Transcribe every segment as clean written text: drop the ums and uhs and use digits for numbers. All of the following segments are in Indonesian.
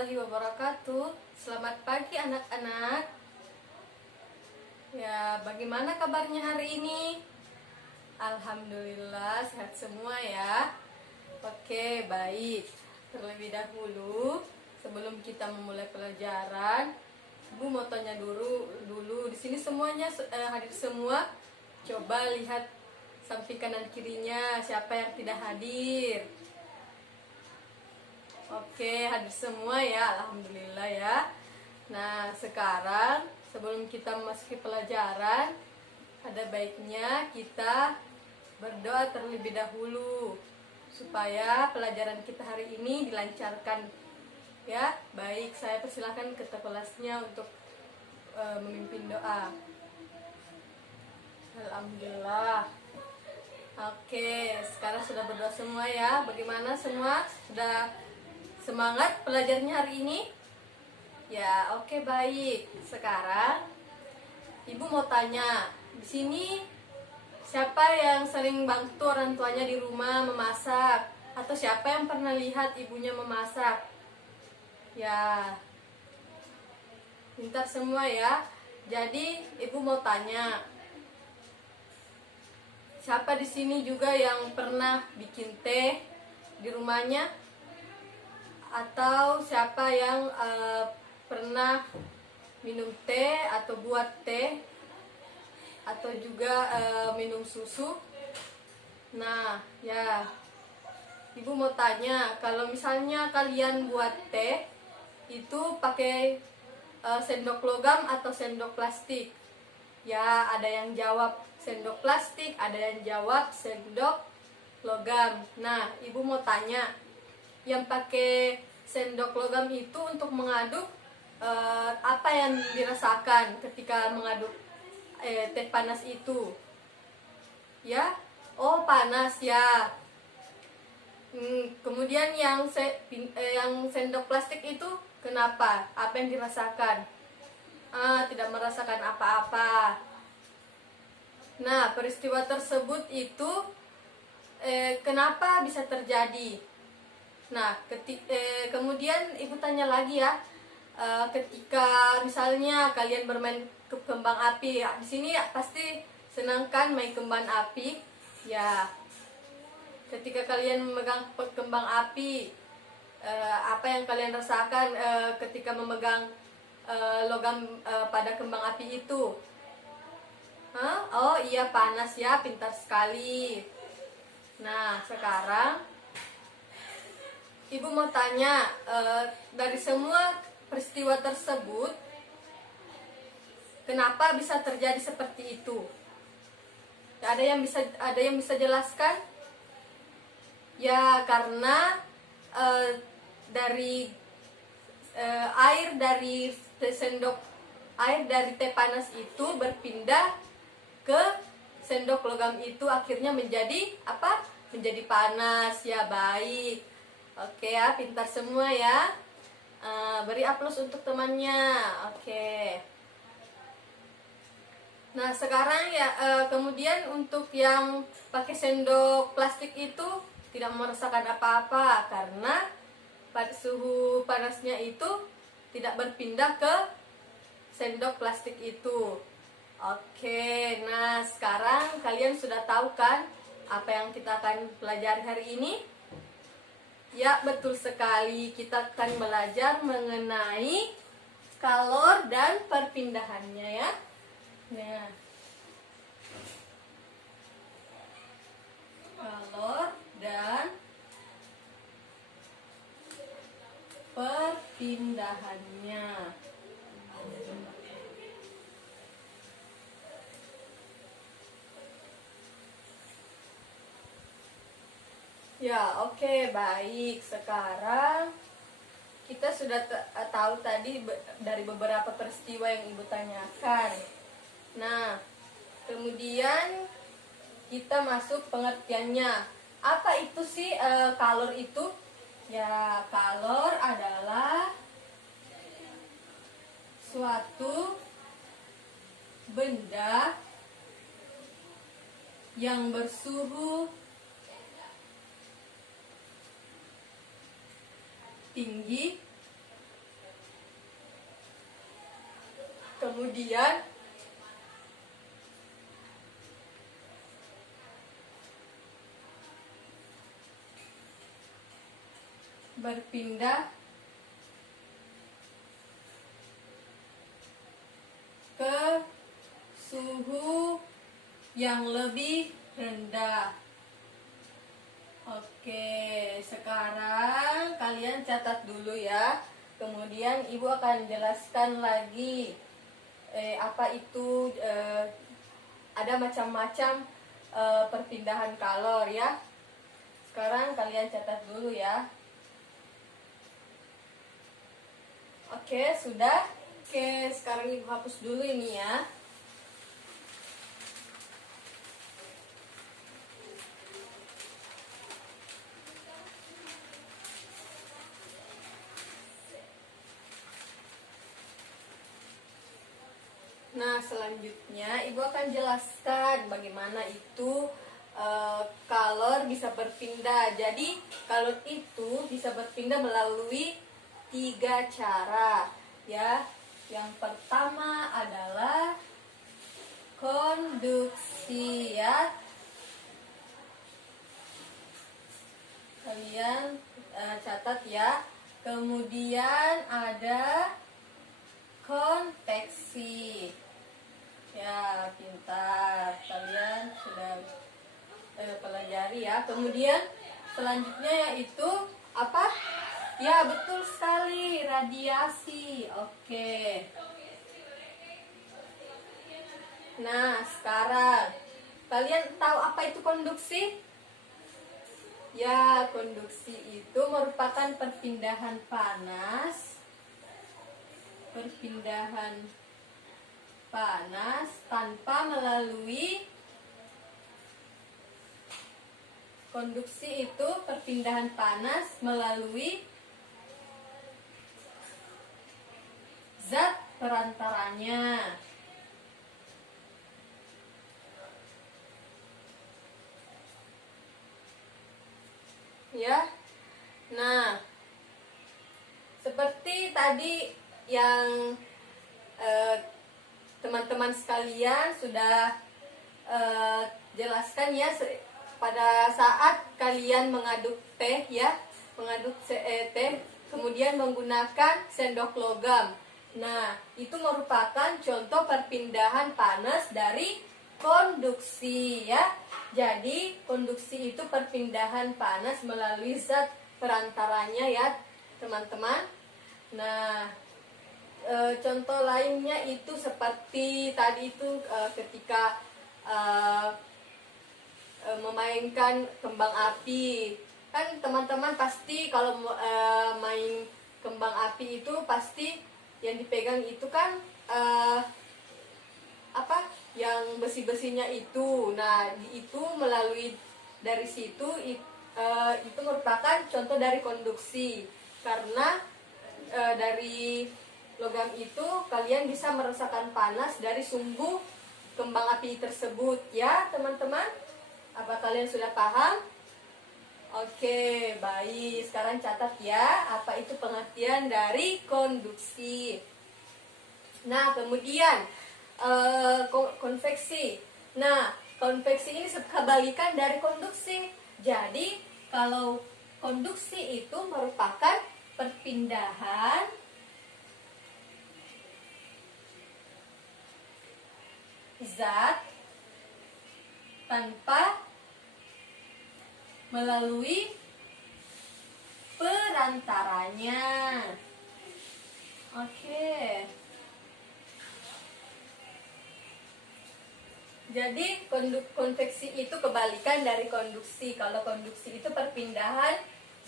warahmatullahi wabarakatuh. Selamat pagi anak-anak. Ya, bagaimana kabarnya hari ini? Alhamdulillah sehat semua ya. Oke, baik. Terlebih dahulu, sebelum kita memulai pelajaran, Ibu mau tanya dulu. Di sini semuanya hadir semua. Coba lihat samping kanan kirinya, siapa yang tidak hadir? Oke, hadir semua ya, alhamdulillah ya. Nah, sekarang sebelum kita memasuki pelajaran, ada baiknya kita berdoa terlebih dahulu supaya pelajaran kita hari ini dilancarkan. Ya, baik, saya persilahkan ketua kelasnya untuk memimpin doa. Alhamdulillah. Oke, sekarang sudah berdoa semua ya. Bagaimana semua? Sudah semangat pelajarnya hari ini? Ya, oke, baik. Sekarang Ibu mau tanya, di sini siapa yang sering bantu orang tuanya di rumah memasak? Atau siapa yang pernah lihat ibunya memasak? Ya, pintar semua ya. Jadi Ibu mau tanya, siapa di sini juga yang pernah bikin teh di rumahnya? Atau siapa yang pernah minum teh atau buat teh atau juga minum susu? Nah, ya, Ibu mau tanya, kalau misalnya kalian buat teh itu pakai sendok logam atau sendok plastik? Ya, ada yang jawab sendok plastik, ada yang jawab sendok logam. Nah, Ibu mau tanya, yang pakai sendok logam itu untuk mengaduk apa yang dirasakan ketika mengaduk teh panas itu? Ya, oh panas ya. Kemudian yang sendok plastik itu kenapa? Apa yang dirasakan? Tidak merasakan apa-apa. Nah, peristiwa tersebut itu kenapa bisa terjadi? Nah, kemudian Ibu tanya lagi ya, ketika misalnya kalian bermain ke kembang api, di sini ya pasti senang kan main kembang api? Ya, ketika kalian memegang kembang api, apa yang kalian rasakan ketika memegang logam pada kembang api itu? Oh iya, panas ya, pintar sekali. Nah, sekarang Ibu mau tanya, dari semua peristiwa tersebut, kenapa bisa terjadi seperti itu? Ada yang bisa jelaskan? Ya, karena dari air dari teh panas itu berpindah ke sendok logam itu, akhirnya menjadi apa? Menjadi panas. Ya, baik. Oke ya, pintar semua ya. Beri aplaus untuk temannya. Oke. Nah, sekarang ya kemudian untuk yang pakai sendok plastik itu tidak merasakan apa-apa karena suhu panasnya itu tidak berpindah ke sendok plastik itu. Oke, nah sekarang kalian sudah tahu kan apa yang kita akan pelajari hari ini? Ya, betul sekali. Kita akan belajar mengenai kalor dan perpindahannya ya. Nah, kalor dan perpindahannya. Ya, oke, baik. Sekarang kita sudah tahu tadi dari beberapa peristiwa yang Ibu tanyakan. Nah, kemudian kita masuk pengertiannya. Apa itu sih kalor itu? Ya, kalor adalah suatu benda yang bersuhu tinggi kemudian berpindah ke suhu yang lebih rendah. Oke, sekarang kalian catat dulu ya. Kemudian ibu akan jelaskan lagi apa itu ada macam-macam perpindahan kalor ya. Sekarang kalian catat dulu ya. Oke, sudah. Oke, sekarang ibu hapus dulu ini ya. Nah, selanjutnya ibu akan jelaskan bagaimana itu kalor bisa berpindah. Jadi, kalor itu bisa berpindah melalui 3 cara ya. Yang pertama adalah konduksi ya. Kalian catat ya. Kemudian ada konveksi. Ya, pintar. Kalian sudah pelajari ya. Kemudian selanjutnya yaitu apa? Ya, betul sekali, radiasi. Oke. Nah, sekarang kalian tahu apa itu konduksi? Ya, konduksi itu merupakan perpindahan panas. Perpindahan panas tanpa melalui konduksi itu perpindahan panas melalui zat perantaranya. Ya. Nah, seperti tadi yang teman-teman sekalian sudah jelaskan ya, pada saat kalian mengaduk teh ya, mengaduk teh kemudian menggunakan sendok logam. Nah, itu merupakan contoh perpindahan panas dari konduksi ya. Jadi, konduksi itu perpindahan panas melalui zat perantaranya ya, teman-teman. Nah, contoh lainnya itu seperti tadi itu ketika memainkan kembang api. Kan teman-teman pasti kalau main kembang api itu pasti yang dipegang itu kan apa? Yang besi-besinya itu. Nah, itu melalui dari situ itu merupakan contoh dari konduksi. Karena dari logam itu kalian bisa merasakan panas dari sumbu kembang api tersebut ya, teman-teman. Apa kalian sudah paham? Oke, baik. Sekarang catat ya, apa itu pengertian dari konduksi. Nah, kemudian konveksi. Nah, konveksi ini kebalikan dari konduksi. Jadi, kalau konduksi itu merupakan perpindahan zat tanpa melalui perantaranya. Oke. Jadi konveksi itu kebalikan dari konduksi. Kalau konduksi itu perpindahan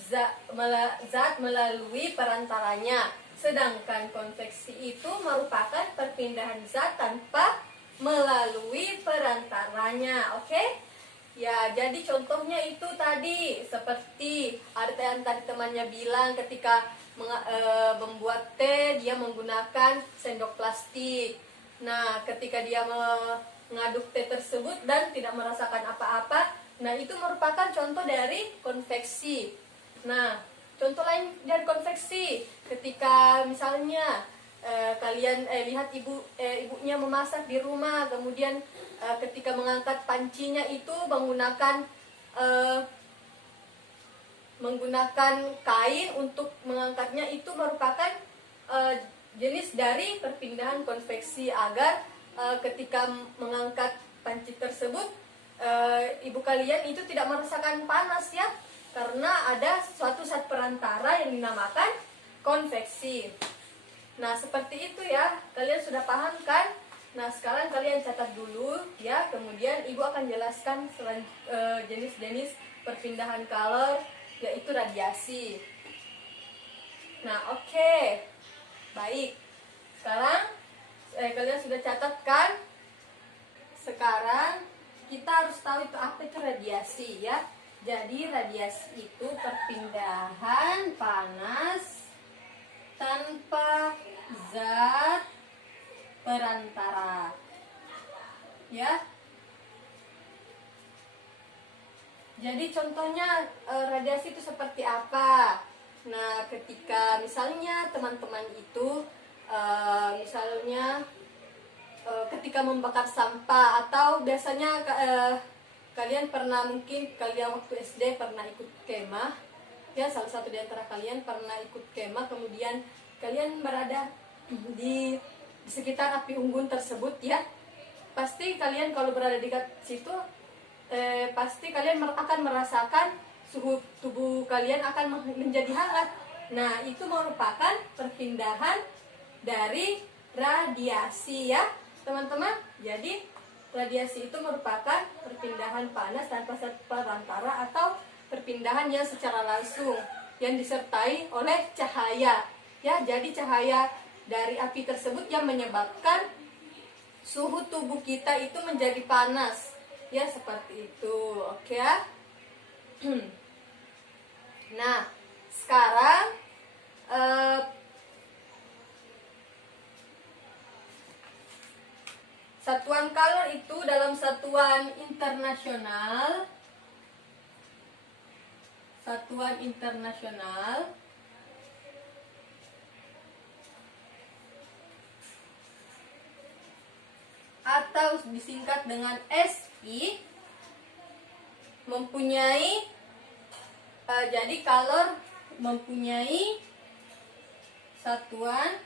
zat melalui perantaranya. Sedangkan konveksi itu merupakan perpindahan zat tanpa melalui perantaranya. Oke? Ya, jadi contohnya itu tadi seperti ada yang tadi temannya bilang ketika membuat teh dia menggunakan sendok plastik. Nah, ketika dia mengaduk teh tersebut dan tidak merasakan apa-apa, nah itu merupakan contoh dari konveksi. Nah, contoh lain dari konveksi ketika misalnya kalian lihat ibunya memasak di rumah, kemudian ketika mengangkat pancinya itu menggunakan kain untuk mengangkatnya, itu merupakan jenis dari perpindahan konveksi agar ketika mengangkat panci tersebut ibu kalian itu tidak merasakan panas ya, karena ada suatu zat perantara yang dinamakan konveksi. Nah seperti itu ya, kalian sudah paham kan? Nah sekarang kalian catat dulu ya, kemudian ibu akan jelaskan jenis-jenis perpindahan kalor, yaitu radiasi. Nah oke, baik. Sekarang kalian sudah catat kan? Sekarang kita harus tahu itu apa itu radiasi ya. Jadi radiasi itu perpindahan panas tanpa zat perantara ya. Jadi contohnya radiasi itu seperti apa? Nah ketika misalnya teman-teman itu ketika membakar sampah, atau biasanya kalian waktu SD pernah ikut kemah ya, salah satu di antara kalian pernah ikut kemah, kemudian kalian berada di sekitar api unggun tersebut ya. Pasti kalian kalau berada di situ pasti kalian akan merasakan suhu tubuh kalian akan menjadi hangat. Nah itu merupakan perpindahan dari radiasi ya teman-teman. Jadi radiasi itu merupakan perpindahan panas tanpa zat perantara atau perpindahan yang secara langsung yang disertai oleh cahaya ya. Jadi cahaya dari api tersebut yang menyebabkan suhu tubuh kita itu menjadi panas ya, seperti itu. Oke ya. Nah sekarang satuan kalor itu dalam satuan internasional atau disingkat dengan SI mempunyai jadi kalor mempunyai satuan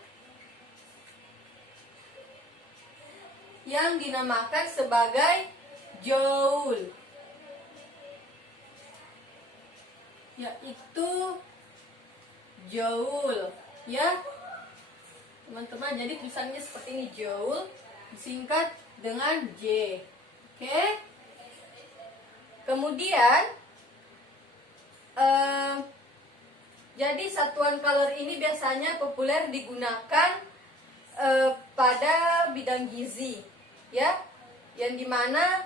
yang dinamakan sebagai joule, yaitu joule ya teman-teman. Jadi tulisannya seperti ini, joule disingkat dengan J. Oke. Kemudian jadi satuan kalori ini biasanya populer digunakan pada bidang gizi ya, yang dimana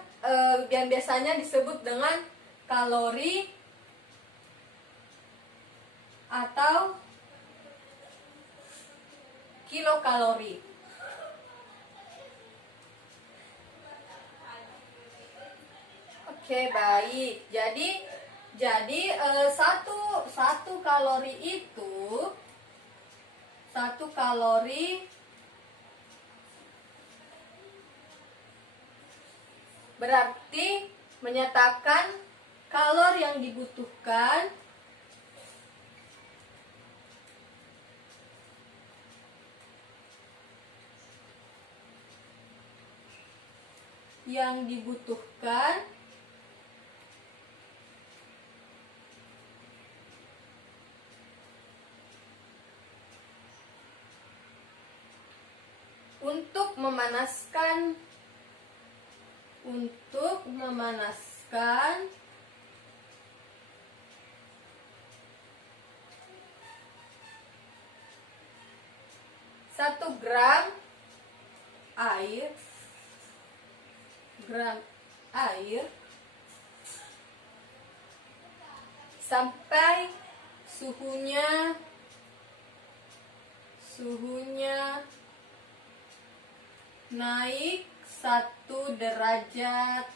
yang biasanya disebut dengan kalori atau kilokalori. Oke, baik. Jadi satu kalori berarti menyatakan kalor yang dibutuhkan untuk memanaskan satu gram air sampai suhunya naik 1 derajat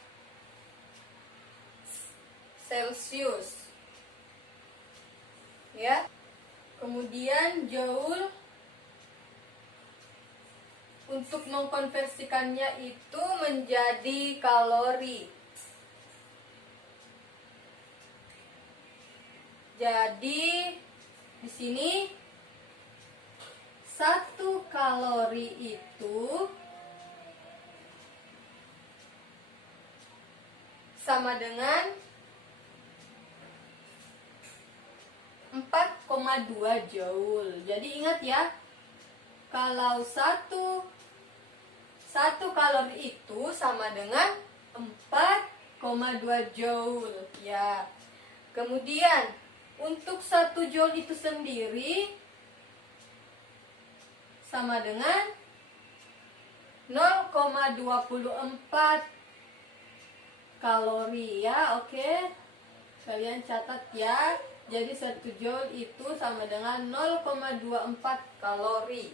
Celcius ya. Kemudian joule untuk mengkonversikannya itu menjadi kalori. Jadi di sini 1 kalori itu sama dengan 4,2 joule. Jadi ingat ya, kalau satu kalori itu sama dengan 4,2 joule ya. Kemudian untuk 1 joule itu sendiri sama dengan 0,24 kalori ya. Oke, kalian catat ya. Jadi 1 joule itu sama dengan 0,24 kalori.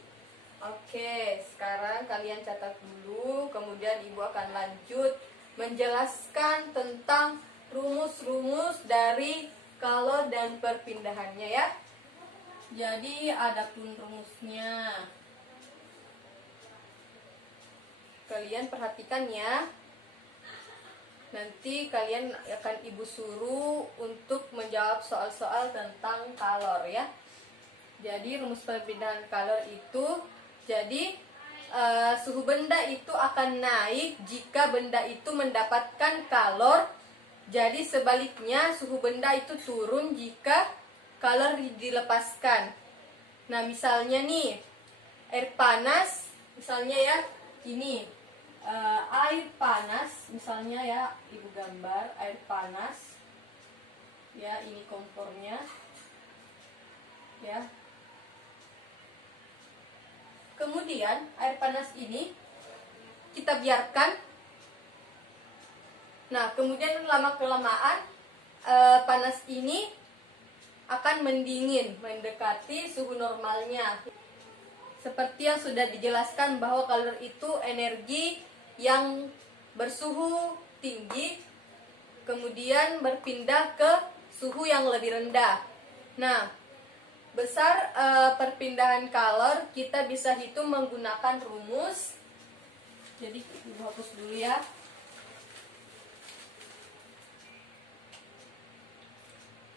Oke, sekarang kalian catat dulu, kemudian ibu akan lanjut menjelaskan tentang rumus-rumus dari kalor dan perpindahannya ya. Jadi adapun rumusnya, kalian perhatikan ya. Nanti kalian akan ibu suruh untuk menjawab soal-soal tentang kalor ya. Jadi rumus perpindahan kalor itu, jadi suhu benda itu akan naik jika benda itu mendapatkan kalor. Jadi sebaliknya suhu benda itu turun jika kalor dilepaskan. Nah misalnya nih, air panas, misalnya ya, ini air panas, misalnya ya, ibu gambar air panas ya, ini kompornya ya. Kemudian air panas ini kita biarkan. Nah kemudian lama kelamaan panas ini akan mendingin, mendekati suhu normalnya. Seperti yang sudah dijelaskan bahwa kalor itu energi yang bersuhu tinggi kemudian berpindah ke suhu yang lebih rendah. Nah, besar perpindahan kalor kita bisa hitung menggunakan rumus. Jadi ibu hapus dulu ya.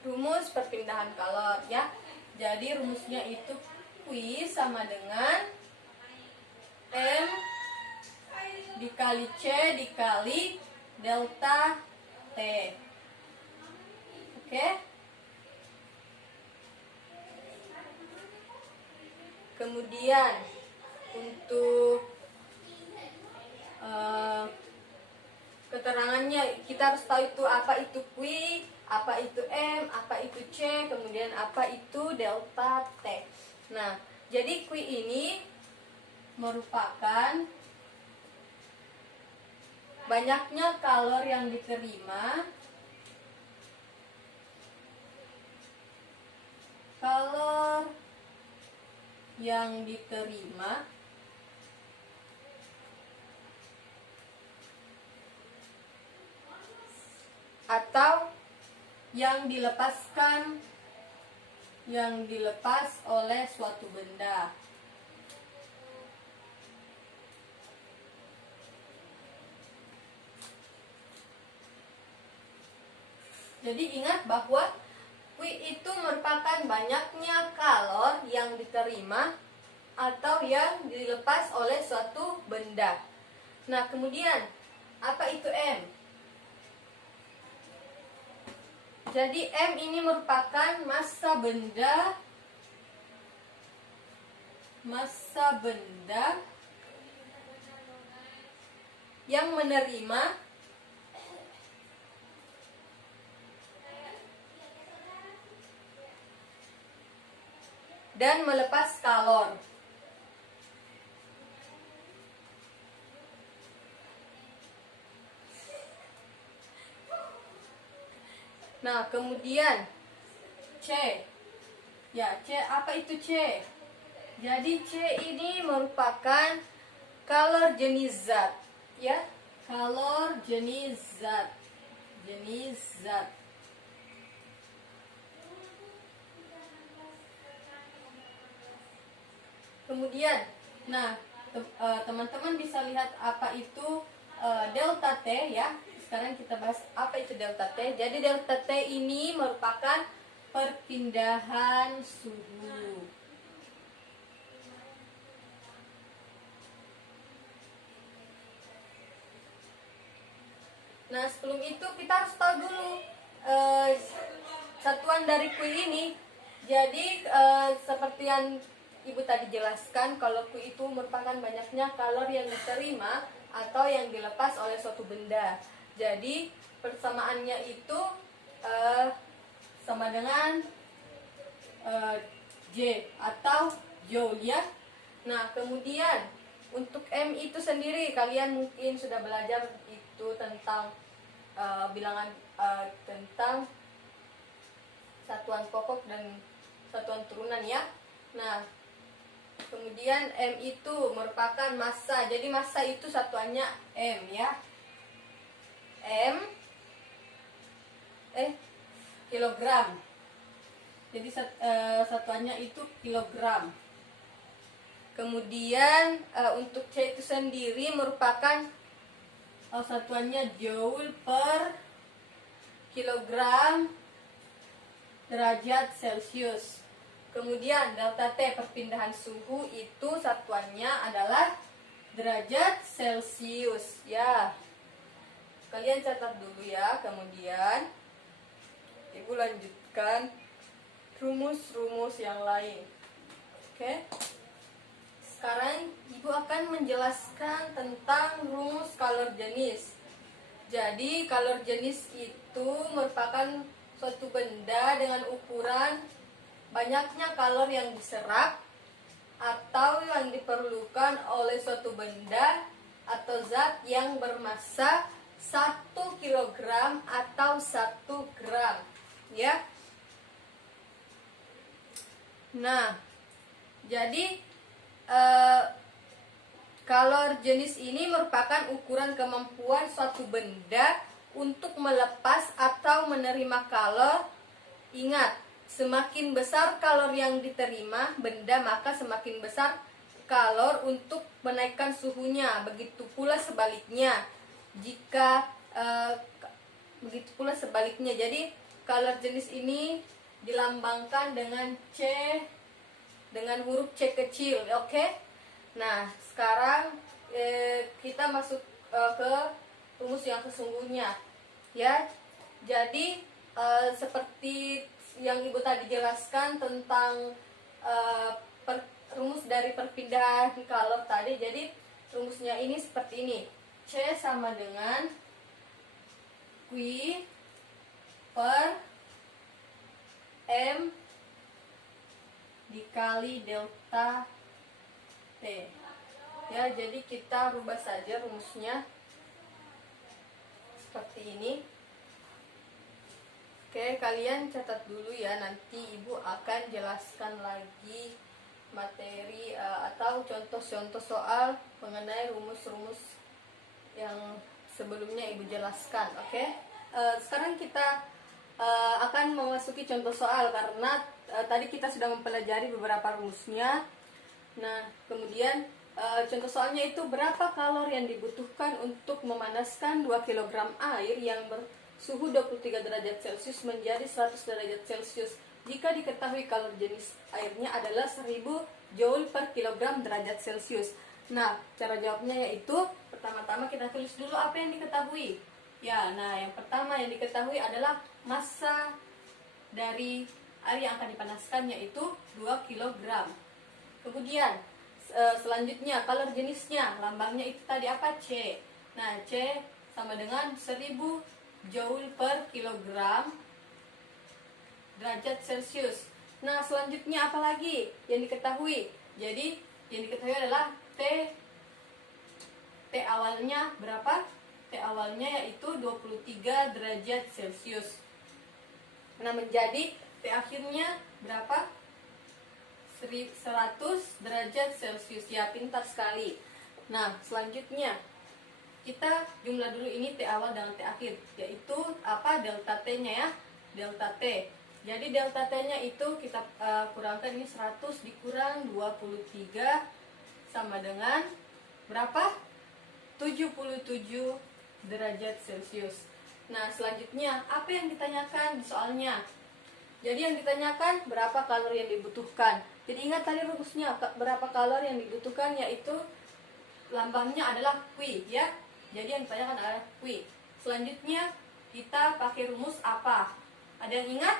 Rumus perpindahan kalor ya. Jadi rumusnya itu Q sama dengan M dikali C dikali delta T. Oke. Kemudian untuk keterangannya kita harus tahu itu apa itu Q, apa itu M, apa itu C, kemudian apa itu delta T. Nah, jadi Q ini merupakan banyaknya kalor yang diterima, atau yang dilepas oleh suatu benda. Jadi ingat bahwa Q itu merupakan banyaknya kalor yang diterima atau yang dilepas oleh suatu benda. Nah, kemudian apa itu M? Jadi M ini merupakan massa benda yang menerima dan melepas kalor. Nah, kemudian C. Ya, C, apa itu C? Jadi C ini merupakan kalor jenis zat, ya. Kalor jenis zat. Kemudian, nah, teman-teman bisa lihat apa itu delta T ya. Sekarang kita bahas apa itu delta T. Jadi delta T ini merupakan perpindahan suhu. Nah, sebelum itu kita harus tahu dulu satuan dari Q ini. Jadi seperti yang Ibu tadi jelaskan, kalau Q itu merupakan banyaknya kalori yang diterima atau yang dilepas oleh suatu benda. Jadi persamaannya itu sama dengan J atau Joule ya. Nah, kemudian untuk M itu sendiri, kalian mungkin sudah belajar itu tentang bilangan tentang satuan pokok dan satuan turunan ya. Nah, kemudian M itu merupakan massa. Jadi massa itu satuannya M ya. M kilogram. Jadi satuannya itu kilogram. Kemudian untuk C itu sendiri merupakan satuannya joule per kilogram derajat Celcius. Kemudian delta T perpindahan suhu itu satuannya adalah derajat Celcius ya. Kalian catat dulu ya. Kemudian Ibu lanjutkan rumus-rumus yang lain. Oke. Sekarang Ibu akan menjelaskan tentang rumus kalor jenis. Jadi kalor jenis itu merupakan suatu benda dengan ukuran banyaknya kalor yang diserap atau yang diperlukan oleh suatu benda atau zat yang bermassa 1 kilogram atau 1 gram ya. Nah, jadi kalor jenis ini merupakan ukuran kemampuan suatu benda untuk melepas atau menerima kalor. Ingat, semakin besar kalor yang diterima benda, maka semakin besar kalor untuk menaikkan suhunya. Begitu pula sebaliknya. Jadi kalor jenis ini dilambangkan dengan C, dengan huruf C kecil, oke? Nah, sekarang kita masuk ke rumus yang sesungguhnya, ya. Jadi seperti yang Ibu tadi jelaskan tentang rumus dari perpindahan kalor tadi. Jadi rumusnya ini seperti ini. C sama dengan Q per M dikali delta T. Ya, jadi kita rubah saja rumusnya seperti ini. Oke, kalian catat dulu ya, nanti Ibu akan jelaskan lagi materi atau contoh-contoh soal mengenai rumus-rumus yang sebelumnya Ibu jelaskan. Oke, sekarang kita akan memasuki contoh soal karena tadi kita sudah mempelajari beberapa rumusnya. Nah, kemudian contoh soalnya itu berapa kalori yang dibutuhkan untuk memanaskan 2 kg air yang bersuhu 23 derajat Celcius menjadi 100 derajat Celcius jika diketahui kalori jenis airnya adalah 1000 joule per kilogram derajat Celcius. Nah, cara jawabnya yaitu pertama-tama kita tulis dulu apa yang diketahui. Ya, nah yang pertama yang diketahui adalah massa dari air yang akan dipanaskan yaitu 2 kg. Kemudian selanjutnya kalor jenisnya, lambangnya itu tadi apa? C. Nah, C sama dengan 1000 joule per kilogram derajat Celcius. Nah, selanjutnya apa lagi yang diketahui? Jadi yang diketahui adalah T awalnya berapa? T awalnya yaitu 23 derajat Celcius. Nah, menjadi T akhirnya berapa? 100 derajat Celcius. Ya, pintar sekali. Nah, selanjutnya kita jumlah dulu ini T awal dengan T akhir, yaitu apa? Delta T-nya ya. Delta T. Jadi delta T-nya itu kita kurangkan, ini 100 dikurang 23 sama dengan berapa? 77 derajat Celcius. Nah, selanjutnya apa yang ditanyakan di soalnya? Jadi yang ditanyakan berapa kalori yang dibutuhkan. Jadi ingat tadi rumusnya, berapa kalori yang dibutuhkan, yaitu lambangnya adalah Q ya. Jadi yang ditanyakan adalah Q. Selanjutnya kita pakai rumus apa? Ada yang ingat?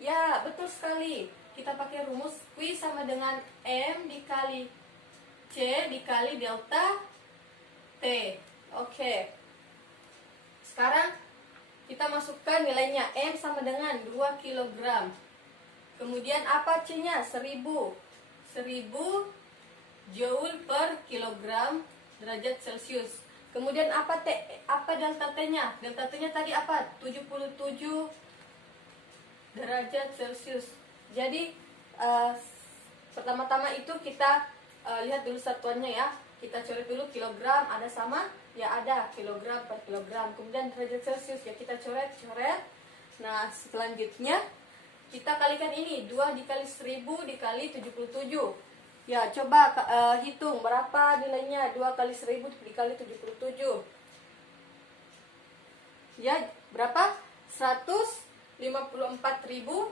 Ya, betul sekali. Kita pakai rumus Q sama dengan M dikali C dikali delta T. Oke. Sekarang kita masukkan nilainya. M sama dengan 2 kg. Kemudian apa C-nya? 1000 joule per kilogram derajat Celcius. Kemudian apa delta T-nya? Delta T-nya tadi apa? 77 derajat Celcius. Jadi pertama-tama itu kita lihat dulu satuannya ya. Kita coret dulu kilogram, ada sama? Ya ada, kilogram per kilogram. Kemudian derajat Celcius ya kita coret. Nah, selanjutnya kita kalikan ini, 2 dikali 1000 dikali 77. Ya, coba hitung berapa nilainya 2 kali 1000 dikali 77. Ya, berapa? 154.000.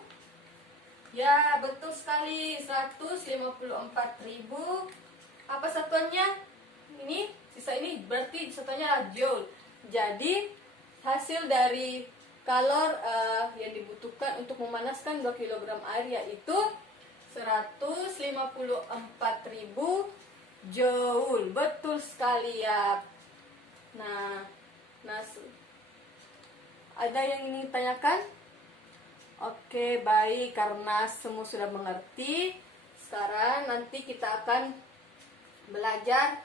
Ya, betul sekali, 154.000. Apa satuannya? Ini, sisa ini berarti satuannya adalah joule. Jadi, hasil dari kalor yang dibutuhkan untuk memanaskan 2 kg air yaitu 154.000 joule. Betul sekali ya. Nah, ada yang ingin ditanyakan? Oke, baik, karena semua sudah mengerti. Sekarang nanti kita akan belajar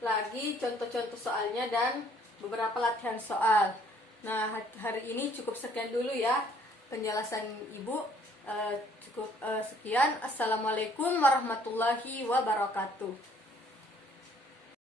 lagi contoh-contoh soalnya dan beberapa latihan soal. Nah, hari ini cukup sekian dulu ya penjelasan Ibu. Cukup sekian. Assalamualaikum warahmatullahi wabarakatuh.